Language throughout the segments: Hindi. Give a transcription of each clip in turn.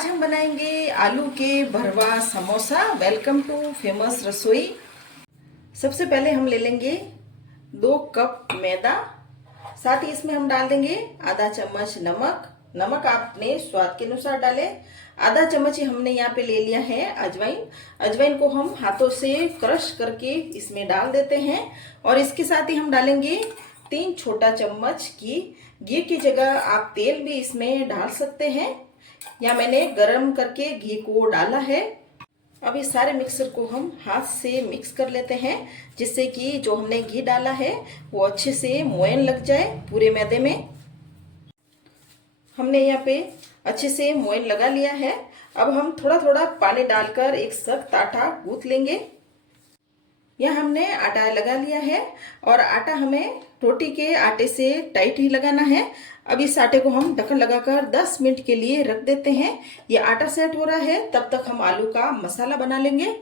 आज हम बनाएंगे आलू के भरवा समोसा। वेलकम टू फेमस रसोई। सबसे पहले हम ले लेंगे 2 कप मैदा, साथ ही इसमें हम डाल देंगे आधा चम्मच नमक। नमक आप अपने स्वाद के अनुसार डालें। आधा चम्मच ही हमने यहाँ पे ले लिया है अजवाइन। अजवाइन को हम हाथों से क्रश करके इसमें डाल देते हैं और इसके साथ ही हम डालेंगे 3 छोटा चम्मच घी की जगह आप तेल भी इसमें डाल सकते हैं, या मैंने गरम करके घी को डाला है। अब इस सारे मिक्सर को हम हाथ से मिक्स कर लेते हैं, जिससे कि जो हमने घी डाला है वो अच्छे से मोयन लग जाए पूरे मैदे में। हमने यहाँ पे अच्छे से मोयन लगा लिया है। अब हम थोड़ा थोड़ा पानी डालकर एक सख्त आटा गूंथ लेंगे। यहाँ हमने आटा लगा लिया है और आटा हमें रोटी के आटे से टाइट ही लगाना है। अब इस आटे को हम ढक्कन लगाकर 10 मिनट के लिए रख देते हैं। ये आटा सेट हो रहा है, तब तक हम आलू का मसाला बना लेंगे।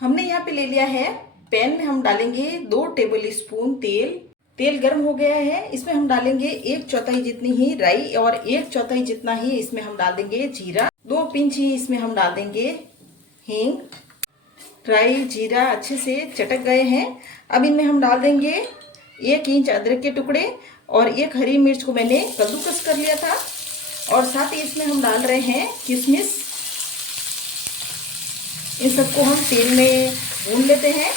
हमने यहाँ पे ले लिया है पैन में हम डालेंगे 2 टेबल स्पून तेल। तेल गर्म हो गया है, इसमें हम डालेंगे 1/4 जितनी ही राई और 1/4 जितना ही इसमें हम डाल देंगे जीरा। 2 पिंच ही इसमें हम डाल देंगे हींग। राई जीरा अच्छे से चटक गए हैं। अब इनमें हम डाल देंगे 1 इंच अदरक के टुकड़े और 1 हरी मिर्च को मैंने कद्दूकस कर लिया था, और साथ ही इसमें हम डाल रहे हैं किशमिश। इन सबको हम तेल में भून लेते हैं।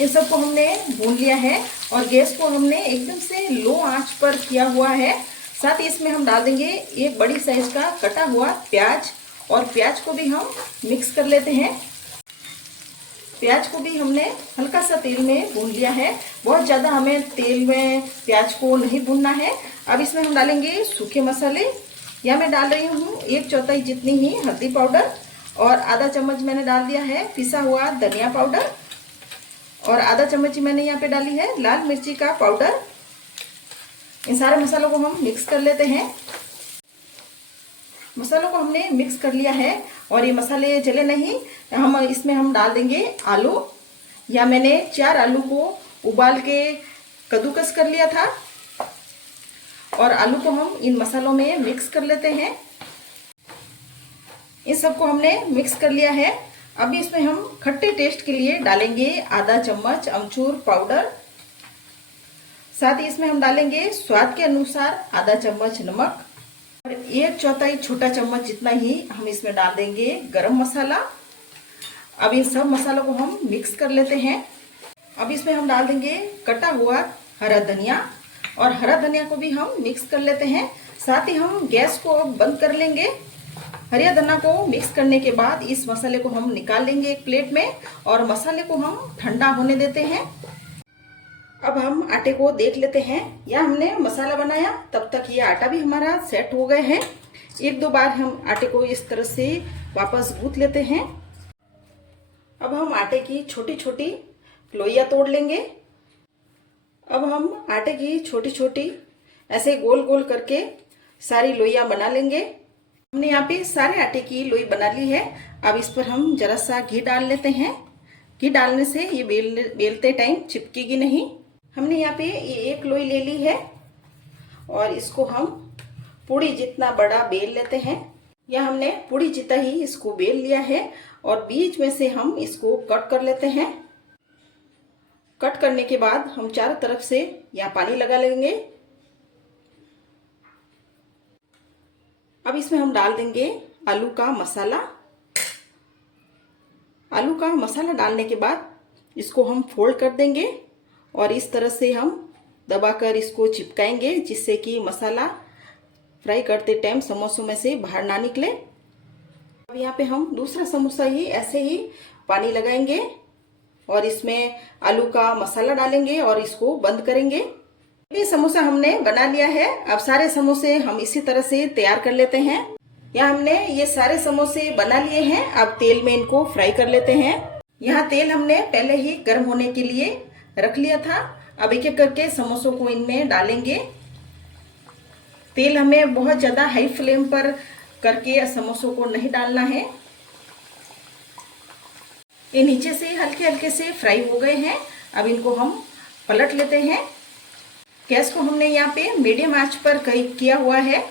इन सबको हमने भून लिया है और गैस को हमने एकदम से लो आंच पर किया हुआ है। साथ ही इसमें हम डाल देंगे 1 बड़ी साइज का कटा हुआ प्याज, और प्याज को भी हम मिक्स कर लेते हैं। प्याज को भी हमने हल्का सा तेल में भून लिया है, बहुत ज़्यादा हमें तेल में प्याज को नहीं भूनना है। अब इसमें हम डालेंगे सूखे मसाले। या मैं डाल रही हूँ 1/4 जितनी ही हल्दी पाउडर, और आधा चम्मच मैंने डाल दिया है पिसा हुआ धनिया पाउडर, और आधा चम्मच ही मैंने यहाँ पे डाली है लाल मिर्ची का पाउडर। इन सारे मसालों को हम मिक्स कर लेते हैं। मसालों को हमने मिक्स कर लिया है और ये मसाले जले नहीं, हम इसमें हम डाल देंगे आलू। या मैंने 4 आलू को उबाल के कद्दूकस कर लिया था, और आलू को हम इन मसालों में मिक्स कर लेते हैं। इन सबको हमने मिक्स कर लिया है। अभी इसमें हम खट्टे टेस्ट के लिए डालेंगे आधा चम्मच अमचूर पाउडर। साथ ही इसमें हम डालेंगे स्वाद के अनुसार आधा चम्मच नमक, और 1/4 छोटा चम्मच जितना ही हम इसमें डाल देंगे गरम मसाला। अब इन सब मसालों को हम मिक्स कर लेते हैं। अब इसमें हम डाल देंगे कटा हुआ हरा धनिया, और हरा धनिया को भी हम मिक्स कर लेते हैं। साथ ही हम गैस को बंद कर लेंगे। हरा धनिया को मिक्स करने के बाद इस मसाले को हम निकाल लेंगे एक प्लेट में, और मसाले को हम ठंडा होने देते हैं। अब हम आटे को देख लेते हैं। या हमने मसाला बनाया तब तक ये आटा भी हमारा सेट हो गए हैं। 1-2 बार हम आटे को इस तरह से वापस गूंथ लेते हैं। अब हम आटे की छोटी छोटी लोइयां तोड़ लेंगे। अब हम आटे की छोटी छोटी ऐसे गोल गोल करके सारी लोइयां बना लेंगे। हमने यहाँ पे सारे आटे की लोई बना ली है। अब इस पर हम जरा सा घी डाल लेते हैं। घी डालने से ये बेलते टाइम चिपकेगी नहीं। हमने यहाँ पे ये 1 लोई ले ली है, और इसको हम पूड़ी जितना बड़ा बेल लेते हैं। या हमने पूड़ी जितना ही इसको बेल लिया है, और बीच में से हम इसको कट कर लेते हैं। कट करने के बाद हम चारों तरफ से यहाँ पानी लगा लेंगे। अब इसमें हम डाल देंगे आलू का मसाला। आलू का मसाला डालने के बाद इसको हम फोल्ड कर देंगे, और इस तरह से हम दबाकर इसको चिपकाएंगे, जिससे कि मसाला फ्राई करते टाइम समोसों में से बाहर ना निकले। अब यहाँ पे हम दूसरा समोसा ही ऐसे ही पानी लगाएंगे, और इसमें आलू का मसाला डालेंगे और इसको बंद करेंगे। ये समोसा हमने बना लिया है। अब सारे समोसे हम इसी तरह से तैयार कर लेते हैं। यहाँ हमने ये सारे समोसे बना लिए हैं। अब तेल में इनको फ्राई कर लेते हैं। यहाँ तेल हमने पहले ही गर्म होने के लिए रख लिया था। अब एक एक करके समोसों को इनमें डालेंगे। तेल हमें बहुत ज़्यादा हाई फ्लेम पर करके समोसों को नहीं डालना है। ये नीचे से हल्के हल्के से फ्राई हो गए हैं। अब इनको हम पलट लेते हैं। गैस को हमने यहाँ पे मीडियम आंच पर किया हुआ है।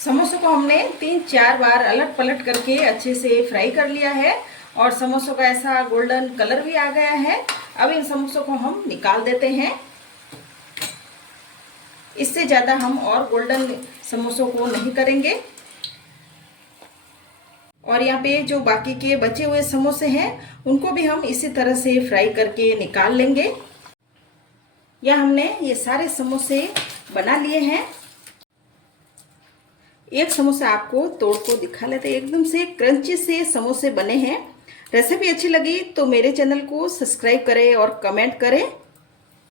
समोसों को हमने 3-4 बार अलट पलट करके अच्छे से फ्राई कर लिया है और समोसों का ऐसा गोल्डन कलर भी आ गया है। अब इन समोसों को हम निकाल देते हैं। इससे ज़्यादा हम और गोल्डन समोसों को नहीं करेंगे। और यहाँ पे जो बाकी के बचे हुए समोसे हैं उनको भी हम इसी तरह से फ्राई करके निकाल लेंगे। यहाँ हमने ये सारे समोसे बना लिए हैं। एक समोसा आपको तोड़ को दिखा लेते हैं। एकदम से क्रंची से समोसे बने हैं। रेसिपी अच्छी लगी तो मेरे चैनल को सब्सक्राइब करें और कमेंट करें।